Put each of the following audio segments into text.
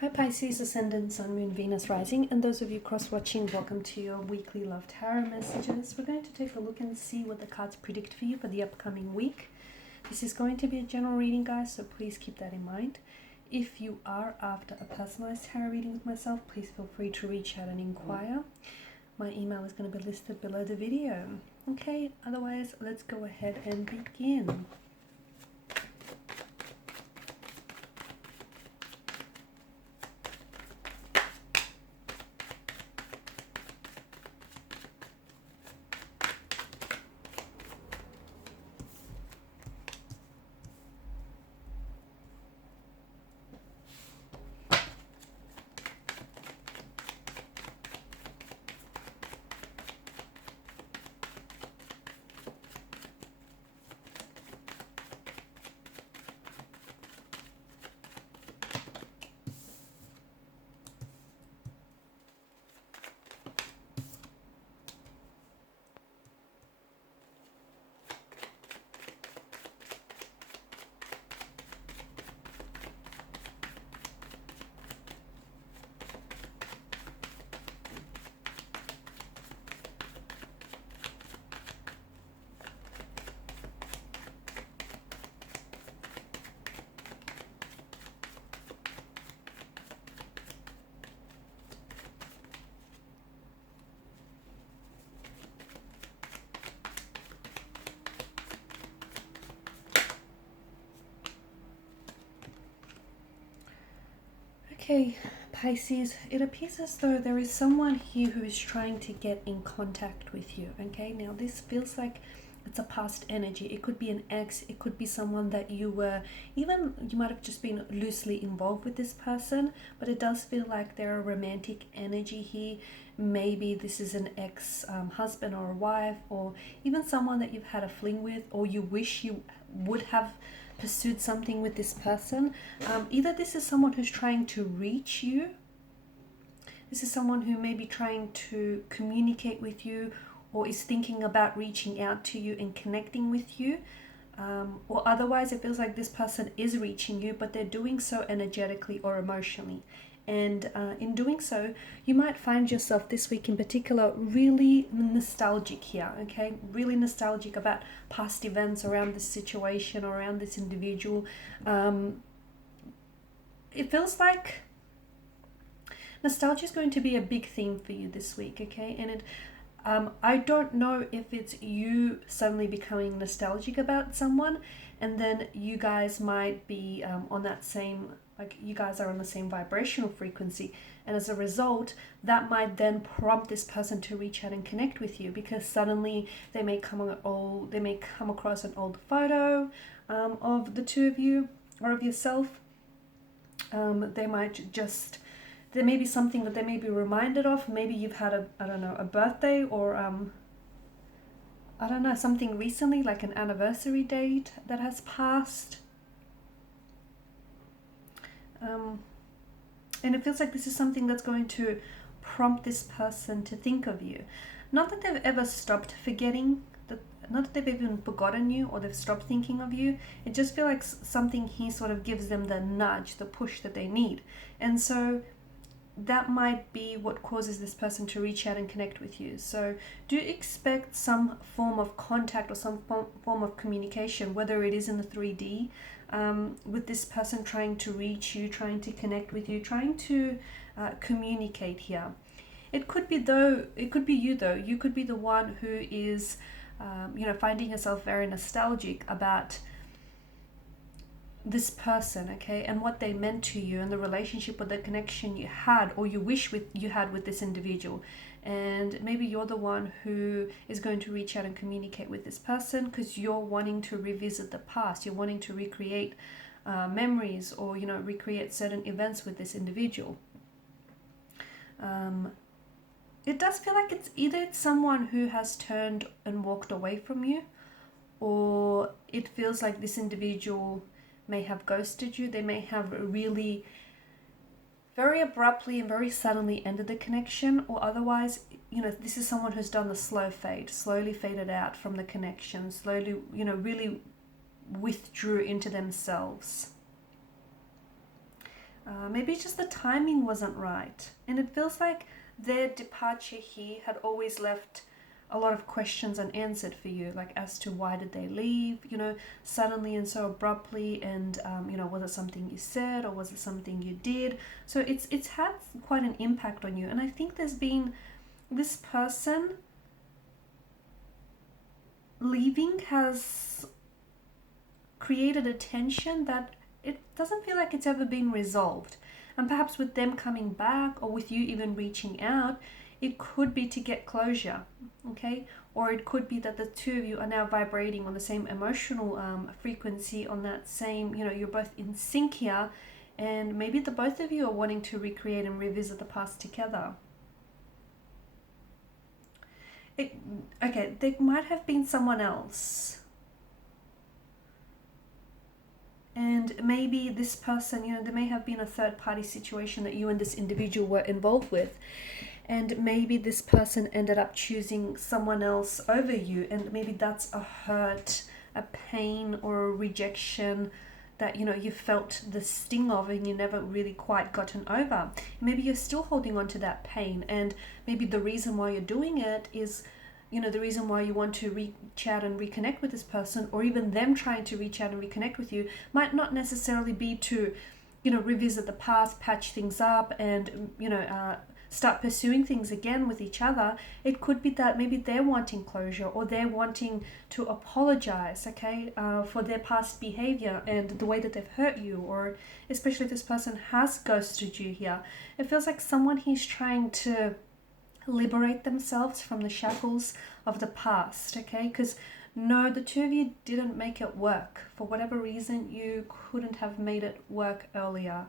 Hi Pisces, Ascendant, Sun, Moon, Venus, Rising, and those of you cross-watching, welcome to your weekly Love Tarot messages. We're going to take a look and see what the cards predict for you for the upcoming week. This is going to be a general reading, guys, so please keep that in mind. If you are after a personalized tarot reading with myself, please feel free to reach out and inquire. My email is going to be listed below the video. Okay, otherwise, let's go ahead and begin. Okay, Pisces, it appears as though there is someone here who is trying to get in contact with you, okay? Now, this feels like it's a past energy. It could be an ex, it could be someone that you might have just been loosely involved with this person, but it does feel like there are romantic energy here. Maybe this is an ex-husband or a wife, or even someone that you've had a fling with, or you wish you would have pursued something with this person. Either this is someone who's trying to reach you, this is someone who may be trying to communicate with you, or is thinking about reaching out to you and connecting with you, or otherwise it feels like this person is reaching you, but they're doing so energetically or emotionally. And in doing so, you might find yourself this week in particular really nostalgic here, okay? Really nostalgic about past events around this situation, or around this individual. It feels like nostalgia is going to be a big theme for you this week, okay? And I don't know if it's you suddenly becoming nostalgic about someone, and then you guys might be on that same, like you guys are on the same vibrational frequency, and as a result that might then prompt this person to reach out and connect with you, because suddenly they may come across an old photo of the two of you or of yourself. There may be something that they may be reminded of. Maybe you've had a birthday, or something recently, like an anniversary date that has passed. And it feels like this is something that's going to prompt this person to think of you. Not that they've ever stopped forgetting, not that they've even forgotten you, or they've stopped thinking of you. It just feels like something here sort of gives them the nudge, the push that they need. And so that might be what causes this person to reach out and connect with you. So do expect some form of contact or some form of communication, whether it is in the 3D, with this person trying to reach you, trying to connect with you, trying to communicate here. It could be you though. You could be the one who is finding yourself very nostalgic about this person, okay, and what they meant to you, and the relationship or the connection you had, or you wish you had with this individual. And maybe you're the one who is going to reach out and communicate with this person because you're wanting to revisit the past. You're wanting to recreate memories, or recreate certain events with this individual. It does feel like it's either someone who has turned and walked away from you, or it feels like this individual may have ghosted you. They may have really very abruptly and very suddenly ended the connection, or otherwise, this is someone who's done the slow fade, slowly faded out from the connection, slowly, really withdrew into themselves. Maybe just the timing wasn't right. And it feels like their departure here had always left a lot of questions unanswered for you, like as to why did they leave, suddenly and so abruptly, and was it something you said or was it something you did? So it's had quite an impact on you, and I think there's been this person leaving has created a tension that it doesn't feel like it's ever been resolved. And perhaps with them coming back, or with you even reaching out, it could be to get closure, okay? Or it could be that the two of you are now vibrating on the same emotional frequency, on that same, you're both in sync here, and maybe the both of you are wanting to recreate and revisit the past together. Okay, there might have been someone else. And maybe this person, there may have been a third party situation that you and this individual were involved with. And maybe this person ended up choosing someone else over you. And maybe that's a hurt, a pain, or a rejection that, you felt the sting of and you never really quite gotten over. Maybe you're still holding on to that pain. And maybe the reason why you're doing it is, the reason why you want to reach out and reconnect with this person, or even them trying to reach out and reconnect with you, might not necessarily be to, revisit the past, patch things up, and, start pursuing things again with each other. It could be that maybe they're wanting closure, or they're wanting to apologize, okay, for their past behavior and the way that they've hurt you, or especially if this person has ghosted you here. It feels like someone he's trying to liberate themselves from the shackles of the past, okay? Because no, the two of you didn't make it work. For whatever reason, you couldn't have made it work earlier.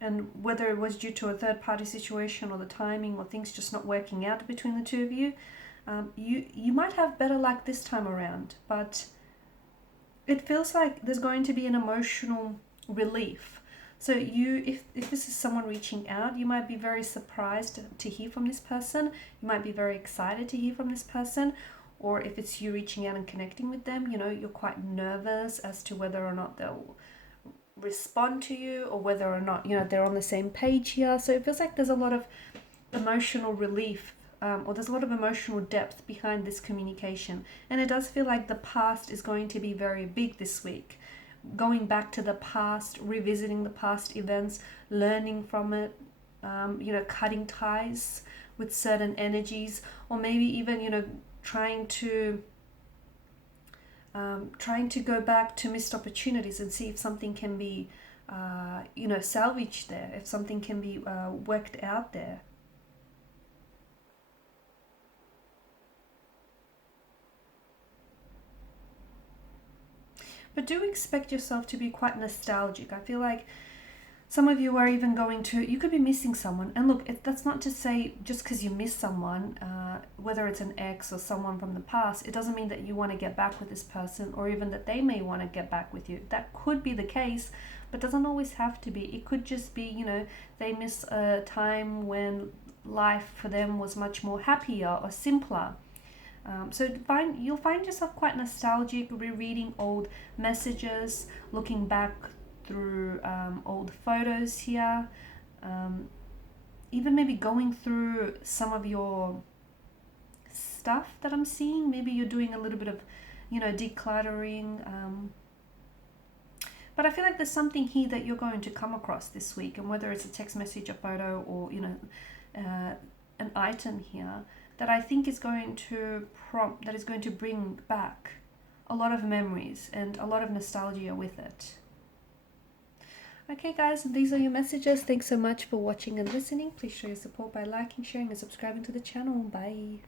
And whether it was due to a third party situation, or the timing, or things just not working out between the two of you, you might have better luck this time around. But it feels like there's going to be an emotional relief. So if this is someone reaching out, you might be very surprised to hear from this person. You might be very excited to hear from this person. Or if it's you reaching out and connecting with them, you're quite nervous as to whether or not they'll respond to you, or whether or not, they're on the same page here. So it feels like there's a lot of emotional relief, or there's a lot of emotional depth behind this communication. And it does feel like the past is going to be very big this week. Going back to the past, revisiting the past events, learning from it, cutting ties with certain energies, or maybe even, trying to go back to missed opportunities and see if something can be, salvaged there, if something can be worked out there. But do expect yourself to be quite nostalgic. I feel like some of you are even you could be missing someone. And look, that's not to say just because you miss someone, whether it's an ex or someone from the past, it doesn't mean that you want to get back with this person, or even that they may want to get back with you. That could be the case, but doesn't always have to be. It could just be, they miss a time when life for them was much more happier or simpler. So you'll find yourself quite nostalgic, rereading old messages, looking back through old photos here, even maybe going through some of your stuff that I'm seeing. Maybe you're doing a little bit of, decluttering. But I feel like there's something here that you're going to come across this week, and whether it's a text message, a photo, or, an item here, that I think is going to bring back a lot of memories and a lot of nostalgia with it. Okay guys, these are your messages. Thanks so much for watching and listening. Please show your support by liking, sharing, and subscribing to the channel. Bye.